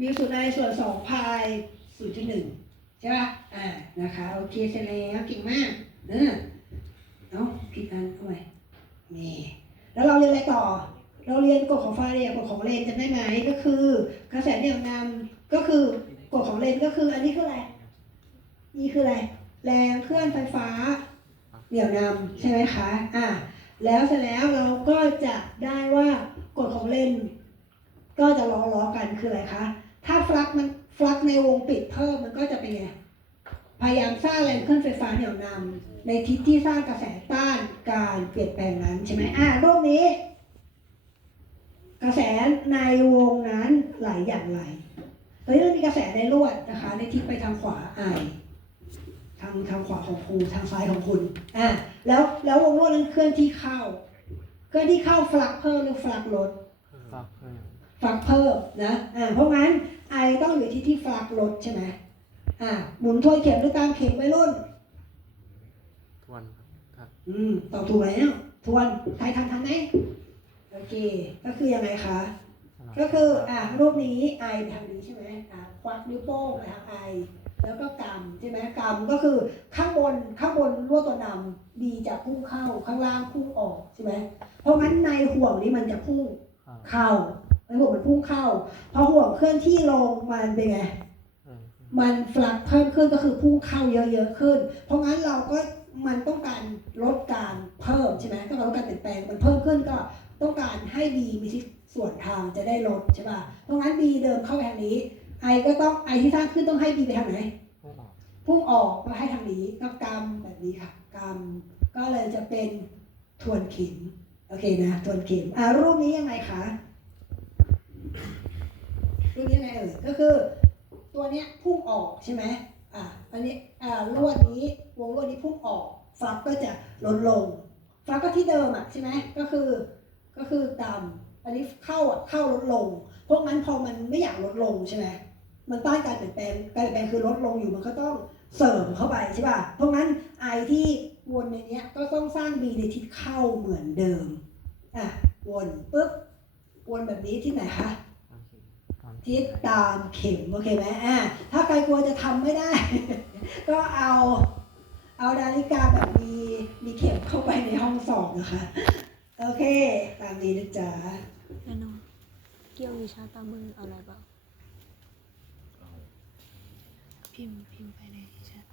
มิวศูนย์ไอส่วนสองพายศูนย์จุดหนึ่งใช่ป่ะอ่านะคะโอเคเสร็จแล้วเก่งมากเออเอาผิดอันเอาไว้นี่แล้วเราเรียนอะไรต่อ เราเรียนกฎของฟาเรย์กฎของเลนจำได้ไหมก็คือ กระแสเหนี่ยวนำก็คือกฎของเลนก็คือ อันนี้คืออะไรนี่คืออะไรแรงเคลื่อนไฟฟ้าเหนี่ยวนำใช่ไหมคะอ่าแล้วเสร็จแล้วเราก็จะได้ว่ากฎของเลนก็จะล้อล้อๆกันคืออะไรคะ ถ้าฟลักมันฟลักในวงปิดเพิ่มมันก็จะเป็นไง พยายามสร้างแรงเคลื่อนไฟฟ้าเหนี่ยวนำในทิศที่สร้างกระแสต้านการเปลี่ยนแปลงนั้นใช่ไหมอ่ารูปนี้ กระแสในวงนั้นไหลอย่างไรตอนนี้เรามีกระแสในลวดนะคะ ในทิศไปทางขวาไอทางทางขวาของครูทางซ้ายของคุณอ่าแล้วแล้ววงลวดนั้นเคลื่อนที่เข้าเคลื่อนที่เข้าฟลักเพิ่มหรือฟลักลดฟักเพิ่มฟลักเพิ่มนะอ่าเพราะงั้นไอต้องอยู่ ที่ที่ฟลักลดใช่ไหมอ่าหมุนทวนเข็มหรือตามเข็มไปรุ่น ทวนครับอืมตอบถูกแล้วทวนใครทันทันไหมโอเค ก็คือยังไงคะสลับก็คืออ่ารูปนี้ไอไปทางนี้ใช่ไหมอ่าควักนิ้วโป้งไปทางไอแล้วก็กำใช่ไหมกำก็คือข้างบนข้างบนลวดตัวนำบีจะพุ่งเข้าข้างล่างพุ่งออกใช่ไหมเพราะงั้นในห่วงนี้มันจะพุ่งครับเข้าไอ้ห่วงมันพุ่งเข้าพอห่วงเคลื่อนที่ลงมันเป็นไงเออ มันฟลักเพิ่มขึ้นก็คือพุ่งเข้าเยอะๆขึ้น เพราะงั้นเราก็มันต้องการลดการเพิ่มใช่ไหมต้องการลดการเปลี่ยนแปลงมันเพิ่มขึ้นก็ต้องการให้ B มีทิศส่วนทางจะได้ลดใช่ป่ะเพราะงั้น B เดิมเข้าทางนี้ I ก็ต้อง I ที่สร้างขึ้นต้องให้ B ไปทางไหนพุ่งออกมาให้ทางนี้ก็กำแบบนี้ค่ะกำก็เลยจะเป็นทวนเข็มโอเคนะทวนเข็มอ่ารูปนี้ยังไงคะรูปนี้ยังไงเอ่ยก็คือ ตัวเนี้ยพุ่งออกใช่ไหมอ่าอันนี้อ่าลวดนี้วงลวดนี้พุ่งออกฟักก็จะลดลงฟักก็ที่เดิมอะใช่ไหมก็คือก็คือตามอันนี้เข้าอะเข้าลดลง พวกนั้นพอมันไม่อยากลดลงใช่ไหมมันต้านการเปลี่ยนแปลงการเปลี่ยนแปลงคือลดลงอยู่มันก็ต้องเสริมเข้าไปใช่ป่ะเพราะงั้นไอที่วนในนี้ก็ต้องสร้าง B ในทิศเข้าเหมือนเดิม อะ วนปุ๊บ วนแบบนี้ที่ไหนคะ คตอนทิศตามเข็มโอเคไหมอะถ้าใครกลัวจะทำไม่ได้ ก็เอาเอานาฬิกาแบบมีมีเข็มเข้าไปในห้องสอบนะคะ โอเค ตามนี้นะจ๊ะแน่นอนเกี่ยววิชาตามมือเอาอะไรบ้างพิมพ์พิมพ์ไปในแชท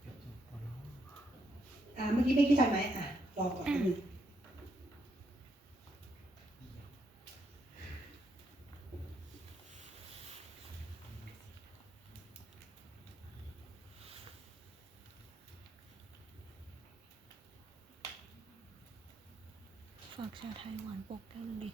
เก็บจุดก่อนเนาะ อะเมื่อกี้ไม่คิดทำไหมอะรอก่อนนิดนึงฝากชาไทยหวานปกแก้วหนึงดิ